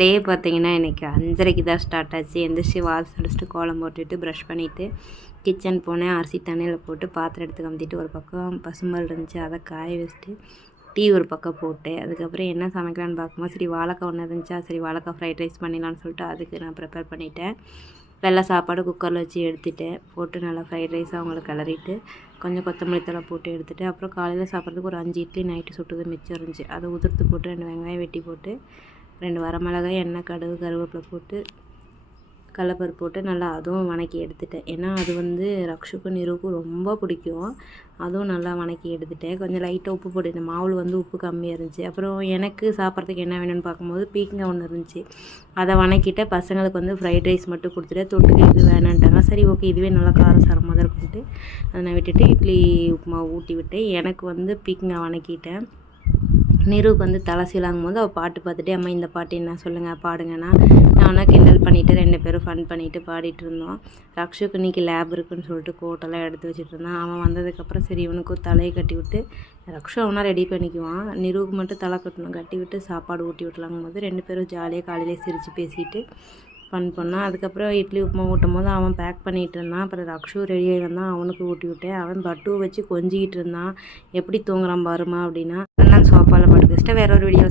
டே பார்த்தீங்கன்னா இன்றைக்கி 5:30க்கு தான் ஸ்டார்ட் ஆச்சு. எந்திரிச்சு வாசல் அடிச்சுட்டு கோலம் போட்டுட்டு ப்ரஷ் பண்ணிவிட்டு கிச்சன் போனேன். அரிசி தண்ணியில் போட்டு பாத்திரம் எடுத்து கமுத்திட்டு ஒரு பக்கம் பசும்பால் இருந்துச்சு, அதை காய வச்சுட்டு டீ ஒரு பக்கம் போட்டேன். அதுக்கப்புறம் என்ன சமைக்கலான்னு பார்க்கும்போது சரி வாழைக்காய் ஒன்று இருந்துச்சா, சரி வாழைக்காய் ஃப்ரைட் ரைஸ் பண்ணிடலான்னு சொல்லிட்டு அதுக்கு நான் ப்ரிப்பேர் பண்ணிட்டேன். வெள்ளை சாப்பாடு குக்கரில் வச்சு எடுத்துட்டேன். போட்டு நல்லா ஃப்ரைட் ரைஸ் அவங்களுக்கு கிளறிட்டு கொஞ்சம் கொத்தமல்லி தழை போட்டு எடுத்துகிட்டு அப்புறம் காலையில் சாப்பிட்றதுக்கு ஒரு 5 இட்லி நைட்டு சுட்டது மிச்சம் இருந்துச்சு. அதை உதிர்த்து போட்டு 2 வெங்காயம் வெட்டி போட்டு 2 வரமிளகாய், எண்ணெய், கடுகு, கருவேப்பிலை போட்டு கடலப்பருப்பு போட்டு நல்லா அதுவும் வணக்கி எடுத்துட்டேன். ஏன்னா அது வந்து ரக்ஷுக்கும் நிருவுக்கும் ரொம்ப பிடிக்கும். அதுவும் நல்லா வணக்கி எடுத்துட்டேன். கொஞ்சம் லைட்டாக உப்பு போட்டுட்டேன். மாவில் வந்து உப்பு கம்மியாக இருந்துச்சு. அப்புறம் எனக்கு சாப்பிட்றதுக்கு என்ன வேணும்னு பார்க்கும்போது பீக்கங்காய் ஒன்று இருந்துச்சு, அதை வணக்கிட்டேன். பசங்களுக்கு வந்து ஃப்ரைட் ரைஸ் மட்டும் கொடுத்துட்டேன். தொட்டுக்கு இது வேணான்ட்டாங்க. சரி ஓகே இதுவே நல்லா காரசாரமாக தான் இருக்குன்ட்டு அதை நான் விட்டுட்டு இட்லி உப்புமா ஊட்டி விட்டேன். எனக்கு வந்து பீக்கங்காய் வணக்கிட்டேன். நிருவுக்கு வந்து தலை சீலாங்கும் போது அவள் பாட்டு பார்த்துட்டு அம்மா இந்த பாட்டு என்ன சொல்லுங்கள் பாடுங்கன்னா நான் கிண்டல் பண்ணிவிட்டு 2 பேரும் ஃபன் பண்ணிவிட்டு பாடிட்டு இருந்தோம். ரக்ஷுக்கு இன்றைக்கி லேப் இருக்குன்னு சொல்லிட்டு கோட்டெல்லாம் எடுத்து வச்சுட்டு இருந்தான். அவன் வந்ததுக்கப்புறம் சரி இவனுக்கும் தலையை கட்டி விட்டு ரக்ஷு அவனா ரெடி பண்ணிக்குவான். நிருவுக்கு மட்டும் தலை கட்டணும், கட்டி விட்டு சாப்பாடு ஊட்டி விட்டலாங்கும் போது 2 பேரும் ஜாலியாக காலையிலே சிரித்து பேசிட்டு ஃபன் பண்ணான். அதுக்கப்புறம் இட்லி உப்புமா ஊட்டும் போது அவன் பேக் பண்ணிகிட்டு இருந்தான். அப்புறம் ரக்ஷு ரெடியாக இருந்தான், அவனுக்கு ஊட்டி விட்டேன். அவன் பட்டுவை வச்சு கொஞ்சிக்கிட்டு இருந்தான். எப்படி தூங்குறான் பாருமா அப்படின்னா நான் சோப்பாவில் படுக்க வச்சுட்டு வேற ஒரு வீடியோ